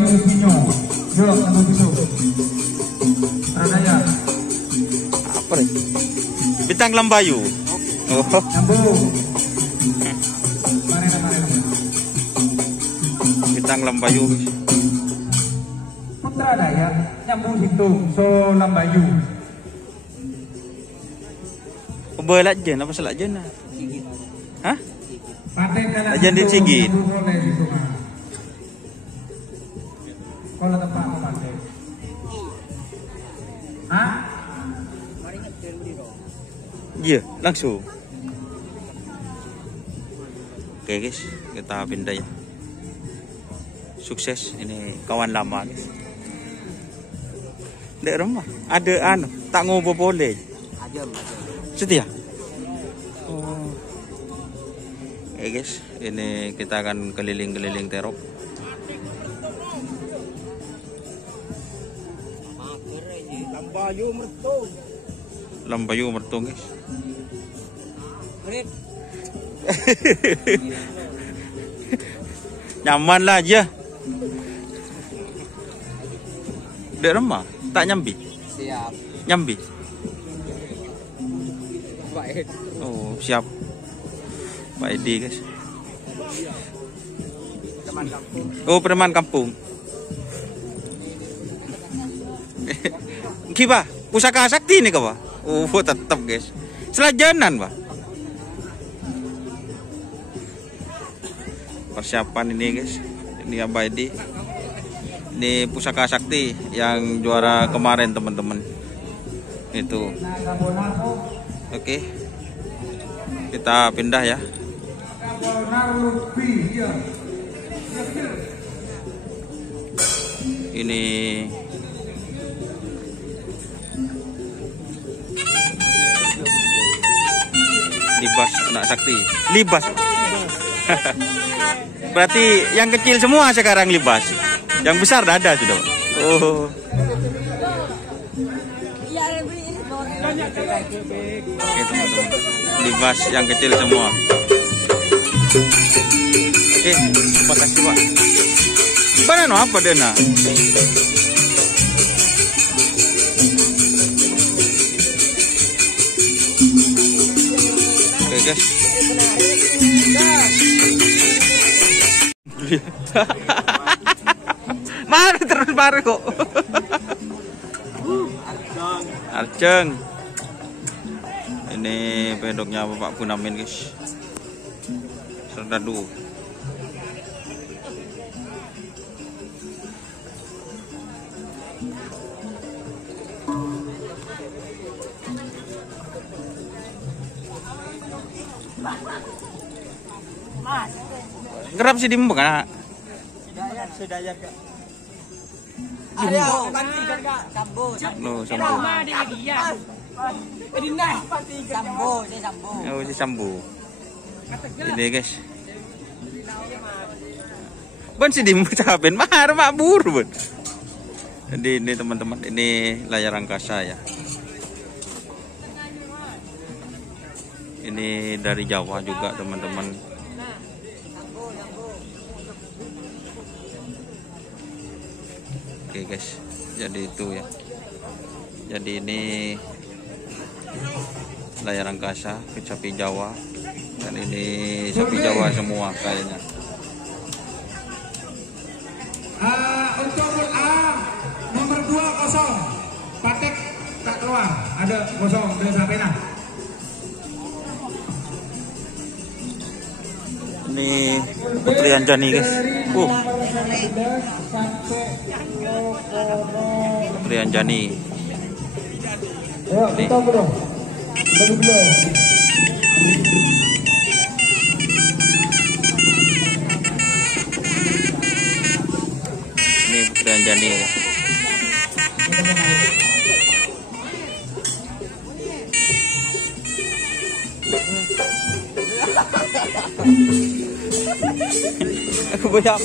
Bayu Sinyo. Yuk, tunggu situ. Ranaya. Apa nih? Bintang Lambayu. Oh. Nyambung. Mana. Bintang Lambayu. Sutradaya nyambung situ. So Lambayu. Belat jen apa salah jen? Hah? Ajan di Sigit. Kalau tempat pakai. Hah? Iya, langsung. Oke guys, kita pindah ya. Sukses, ini kawan lama guys. Dek rumah, ada tak ngobrol boleh. Setia. Oh. Oke guys, ini kita akan keliling-keliling Terop. Lambayu mertung guys. Nyaman lah aja. Dek rumah, tak nyambi. Siap. Nyambi. Baik. Oh siap. Pak Edi guys. Teman kampung. Oh preman kampung. Kiba, pusaka sakti nih kau. Oh tetap guys. Selajanan pak. Persiapan ini guys. Ini Abah Edi. Ini pusaka sakti yang juara kemarin teman-teman. Itu. Oke. Kita pindah ya. Ini libas anak sakti. Libas. Berarti yang kecil semua sekarang libas. Yang besar dah ada sudah. Oh. Oke teman-teman. Libas yang kecil semua. Oke, terima kasih Pak. Mana no apa dena? Oke guys. Mana terus baru kok. Arceng. Ini pedoknya Bapak Punamin guys. Serdadu. Gerap sih dimbu kan? Sedaya Kak. Ayo, pantikan Kak. Sambo. Loh, sambo. Sambo, saya sambo. Oh, si sambo. Ini guys. Ban si dimbu caben mahar mak buru. Jadi ini teman-teman, ini layar angkasa ya. Ini dari Jawa juga teman-teman. Oke guys, jadi itu ya. Jadi ini layar angkasa sapi Jawa, dan ini sapi Jawa semua kayaknya. Untuk grup A nomor 2 kosong, Patek tak keluar, ada kosong dari Sapena. Ini Putri Anjani guys. Putri Anjani. Ini. Ini Putri Anjani guys. Aku banyak.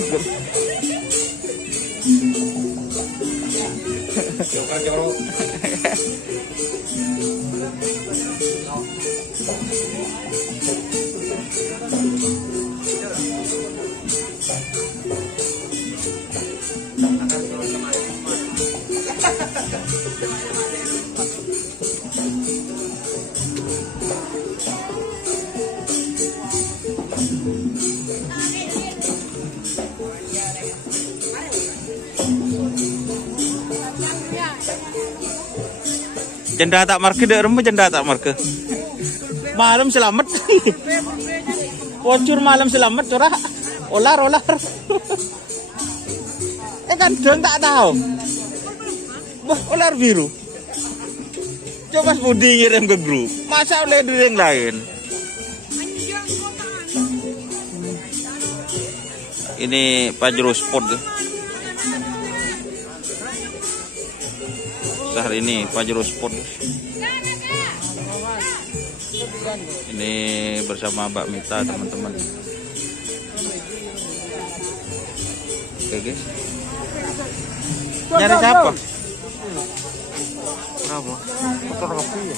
Janda tak marke dek remeh janda tak marke. Malam selamat. Pocur malam selamat curah. Olar. Kadang tak tahu. Wah, ular biru. Coba Budi ngirim ke grup. Masa oleh diri yang lain. Ini Pajero Sport. Hari ini Pajero Sport. Ini bersama Mbak Mita teman-teman. Oke guys. Nyari siapa? Berapa? Motor kopi ya?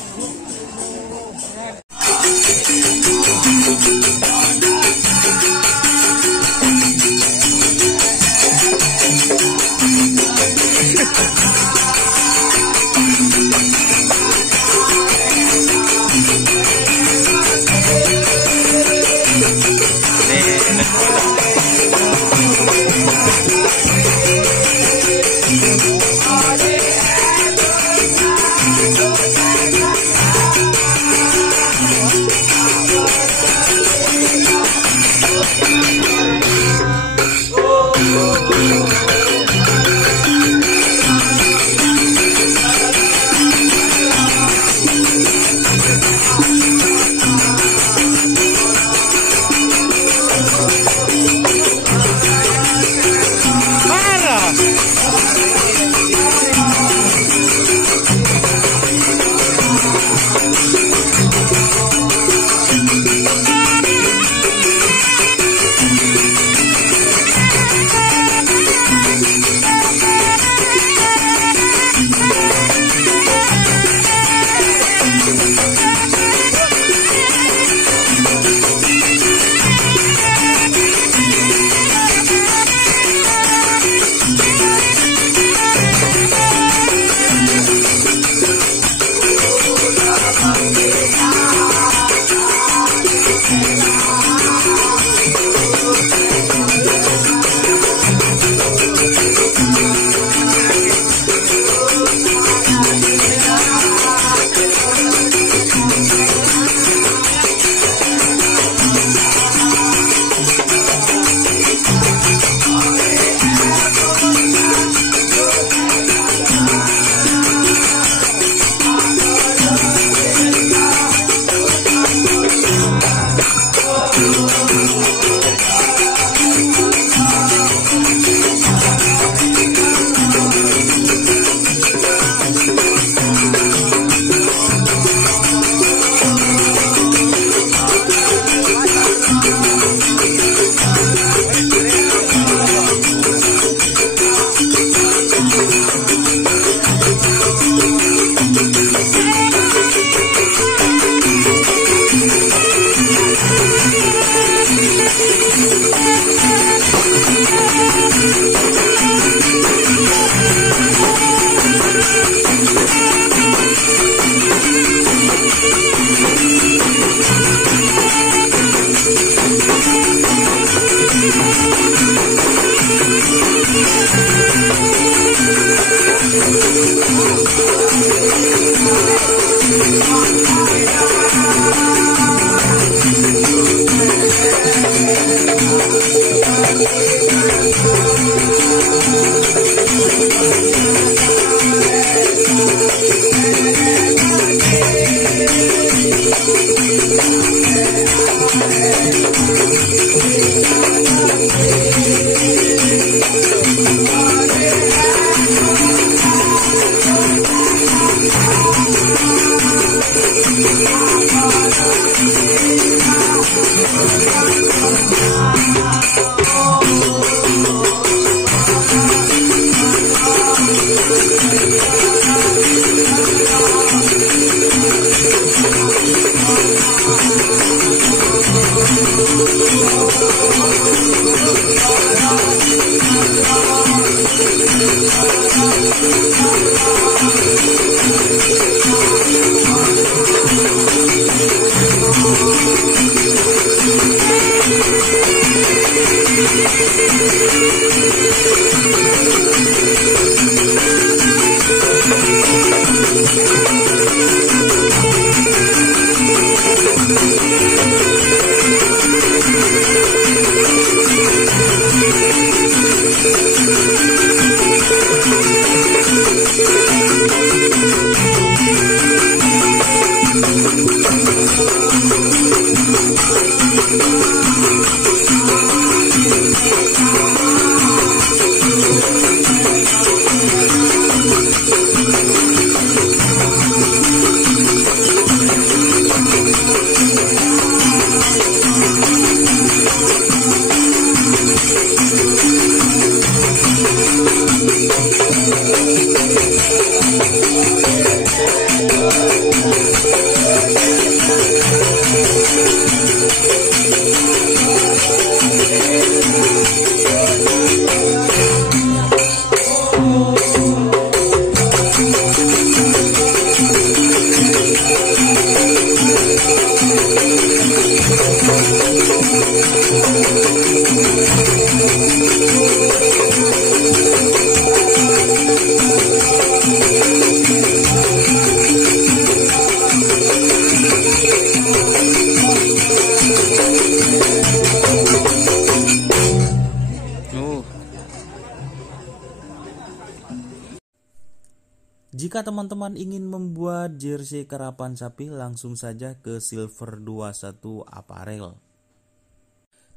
Jika teman-teman ingin membuat jersey karapan sapi, langsung saja ke Silver 21 Apparel.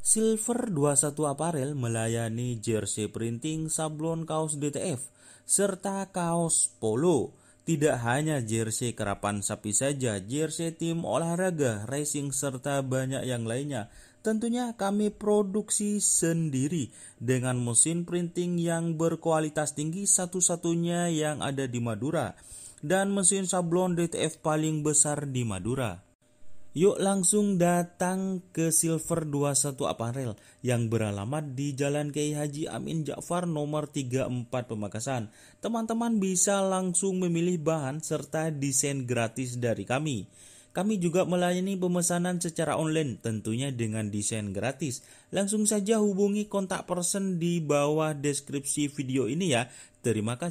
Silver 21 Apparel melayani jersey printing, sablon kaos DTF, serta kaos polo. Tidak hanya jersey karapan sapi saja, jersey tim olahraga, racing, serta banyak yang lainnya. Tentunya kami produksi sendiri dengan mesin printing yang berkualitas tinggi, satu-satunya yang ada di Madura, dan mesin sablon DTF paling besar di Madura. Yuk langsung datang ke Silver 21 Apparel yang beralamat di Jalan Kiai Haji Amin Ja'far nomor 34 Pamekasan. Teman-teman bisa langsung memilih bahan serta desain gratis dari kami. Kami juga melayani pemesanan secara online, tentunya dengan desain gratis. Langsung saja hubungi kontak person di bawah deskripsi video ini ya. Terima kasih.